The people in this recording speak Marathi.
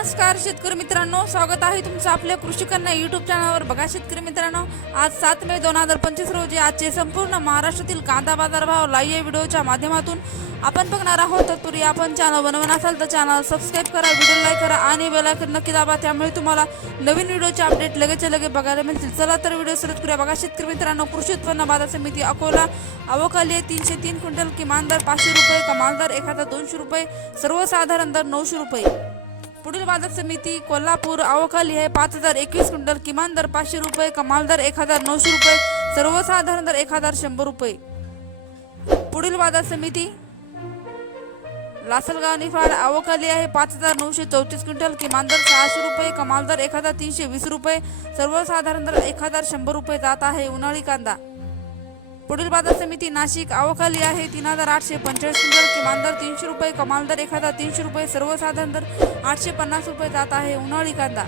नमस्कार शेतकरी मित्रांनो स्वागत आहे तुमचं आपल्या कृषी यूट्यूब चॅनलवर बघा शेतकरी मित्रांनो आज सात मे दोन हजार पंचवीस रोजी आजचे संपूर्ण महाराष्ट्रातील कांदा बाजारभाव लाईव्ह व्हिडिओच्या माध्यमातून आपण बघणार आहोत. तत्पूर्वी आपण चॅनल बनवून असाल तर चॅनल सबस्क्राईब करा व्हिडिओ लाईक करा आणि बेलायकन नक्की दाबा. त्यामुळे तुम्हाला नवीन व्हिडिओचे अपडेट लगेच लगेच बघायला मिळतील. चला तर व्हिडिओ सुरू करूया. बघा शेतकरी मित्रांनो कृषी उत्पन्न बाजार समिती अकोला. अवकाली तीनशे तीन क्विंटल किमान दर पाचशे रुपये कमाल दर एक हजार दोनशे रुपये सर्वसाधारण दर नऊशे रुपये. पुढील बाजार समिती कोल्हापूर अवकाली आहे. पाच हजार एकवीस क्विंटल किमान दर पाचशे रुपये कमाल दर एक हजार नऊशे रुपये सर्वसाधारण दर एक हजार शंभर रुपये. पुढील बाजार समिती लासलगाव निफाड अवकाली आहे. पाच हजार नऊशे चौतीस क्विंटल किमान दर सहाशे रुपये कमाल दर एक हजार तीनशे वीस रुपये सर्वसाधारण दर एक हजार शंभर रुपये जात आहे. उन्हाळी कांदा पुढील बाजार समिती नाशिक आवखाली आहे. तीन हजार आठशे पंच्याऐंशी दर किमान दर तीनशे रुपये कमाल दर एक हजार तीनशे रुपये सर्वसाधारण दर आठशे पन्नास रुपये जात आहे. उन्हाळी कांदा